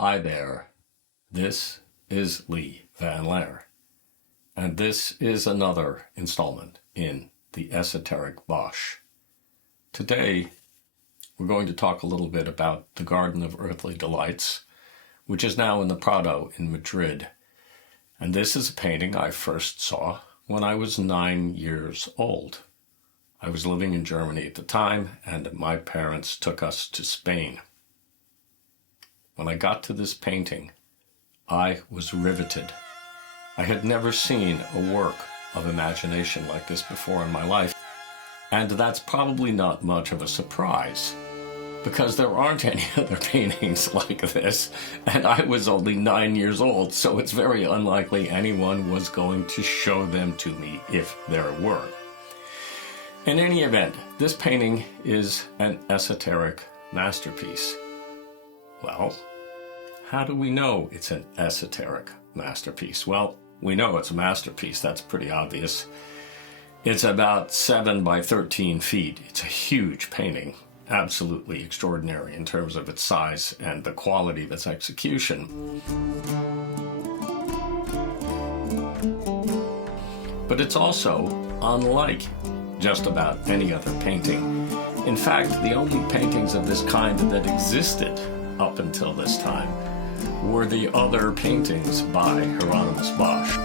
Hi there, this is Lee Van Laer, and this is another installment in the Esoteric Bosch. Today, we're going to talk a little bit about the Garden of Earthly Delights, which is now in the Prado in Madrid. And this is a painting I first saw when I was 9 years old. I was living in Germany at the time, and my parents took us to Spain. When I got to this painting, I was riveted. I had never seen a work of imagination like this before in my life, and that's probably not much of a surprise, because there aren't any other paintings like this, and I was only 9 years old, so it's very unlikely anyone was going to show them to me if there were. In any event, this painting is an esoteric masterpiece. Well, how do we know it's an esoteric masterpiece? Well, we know it's a masterpiece. That's pretty obvious. It's about 7 by 13 feet. It's a huge painting, absolutely extraordinary in terms of its size and the quality of its execution. But it's also unlike just about any other painting. In fact, the only paintings of this kind that existed up until this time were the other paintings by Hieronymus Bosch.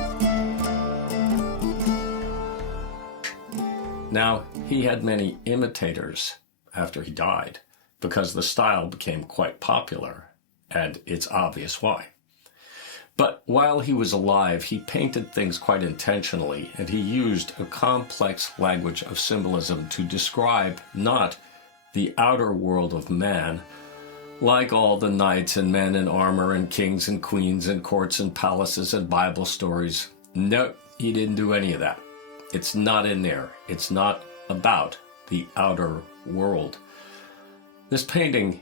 Now, he had many imitators after he died because the style became quite popular, and it's obvious why. But while he was alive, he painted things quite intentionally, and he used a complex language of symbolism to describe not the outer world of man, like all the knights and men in armor and kings and queens and courts and palaces and Bible stories. No, he didn't do any of that. It's not in there. It's not about the outer world. This painting,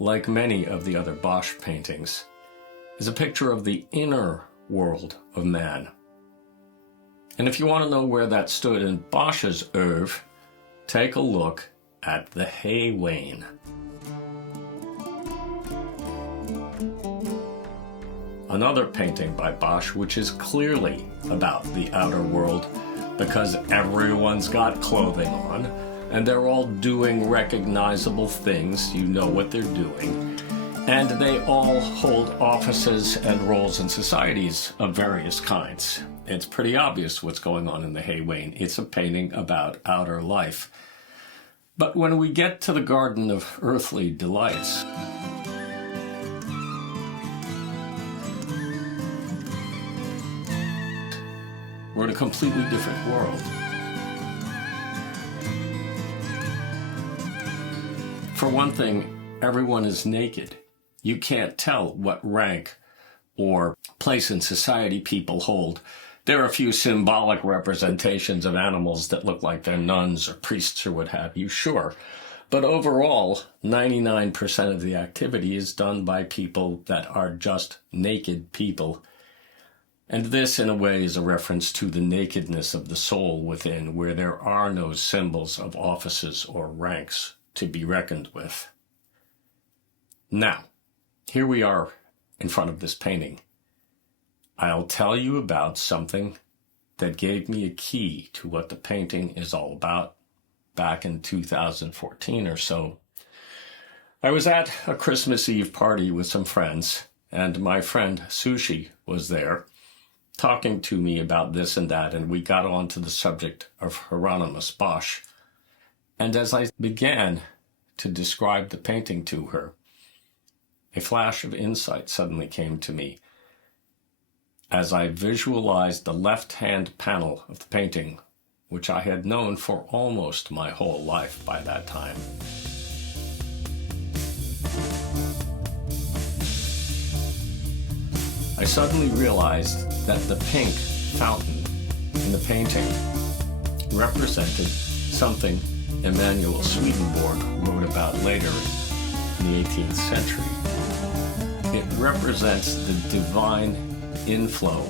like many of the other Bosch paintings, is a picture of the inner world of man. And if you want to know where that stood in Bosch's oeuvre, take a look at the Hay Wain. Another painting by Bosch which is clearly about the outer world because everyone's got clothing on and they're all doing recognizable things, you know what they're doing, and they all hold offices and roles in societies of various kinds. It's pretty obvious what's going on in the Hay Wain. It's a painting about outer life. But when we get to the Garden of Earthly Delights, we're in a completely different world. For one thing, everyone is naked. You can't tell what rank or place in society people hold. There are a few symbolic representations of animals that look like they're nuns or priests or what have you, sure. But overall, 99% of the activity is done by people that are just naked people. And this, in a way, is a reference to the nakedness of the soul within, where there are no symbols of offices or ranks to be reckoned with. Now, here we are in front of this painting. I'll tell you about something that gave me a key to what the painting is all about back in 2014 or so. I was at a Christmas Eve party with some friends, and my friend Sushi was there, talking to me about this and that, and we got on to the subject of Hieronymus Bosch. And as I began to describe the painting to her, a flash of insight suddenly came to me as I visualized the left-hand panel of the painting, which I had known for almost my whole life by that time. I suddenly realized that the pink fountain in the painting represented something Emanuel Swedenborg wrote about later in the 18th century. It represents the divine inflow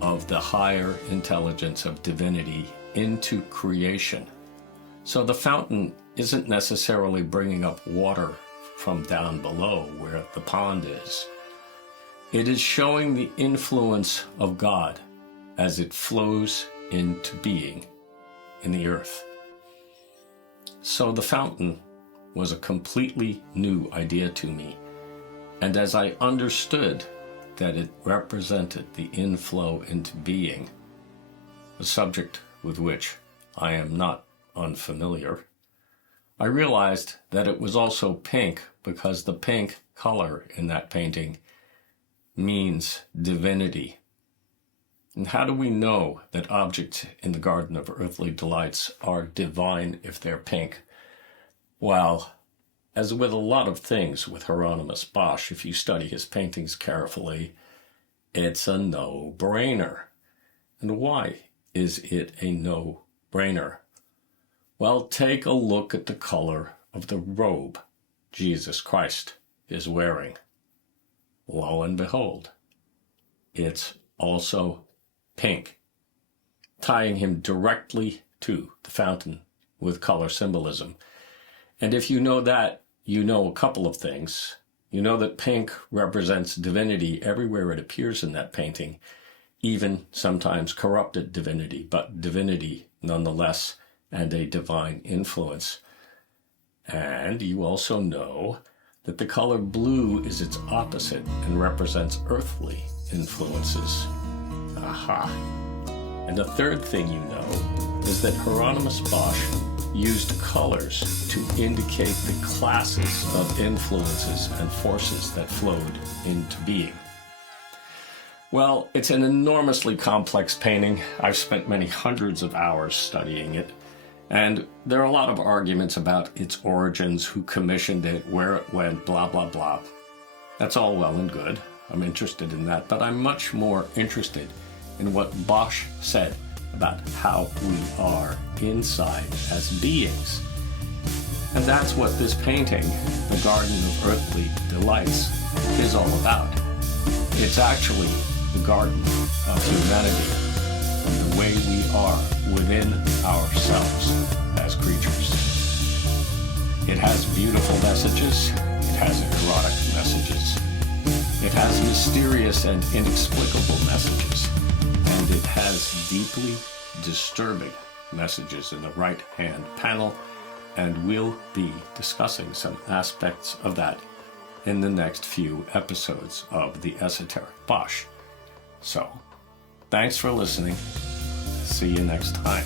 of the higher intelligence of divinity into creation. So the fountain isn't necessarily bringing up water from down below where the pond is, It is showing the influence of God as it flows into being in the earth. So the fountain was a completely new idea to me, and as I understood that it represented the inflow into being, a subject with which I am not unfamiliar, I realized that it was also pink because the pink color in that painting means divinity. And how do we know that objects in the Garden of Earthly Delights are divine if they're pink? Well, as with a lot of things with Hieronymus Bosch, if you study his paintings carefully, it's a no-brainer. And why is it a no-brainer? Well, take a look at the color of the robe Jesus Christ is wearing. Lo and behold, it's also pink, tying him directly to the fountain with color symbolism. And if you know that, you know a couple of things. You know that pink represents divinity everywhere it appears in that painting, even sometimes corrupted divinity, but divinity nonetheless, and a divine influence. And you also know that the color blue is its opposite and represents earthly influences. Aha! And the third thing you know is that Hieronymus Bosch used colors to indicate the classes of influences and forces that flowed into being. Well, it's an enormously complex painting. I've spent many hundreds of hours studying it, and there are a lot of arguments about its origins, who commissioned it, where it went, blah, blah, blah. That's all well and good. I'm interested in that, but I'm much more interested in what Bosch said about how we are inside as beings. And that's what this painting, The Garden of Earthly Delights, is all about. It's actually the garden of humanity and the way we are within ourselves as creatures. It has beautiful messages. It has erotic messages. It has mysterious and inexplicable messages. And it has deeply disturbing messages in the right-hand panel, and we'll be discussing some aspects of that in the next few episodes of The Esoteric Bosch. So, thanks for listening. See you next time.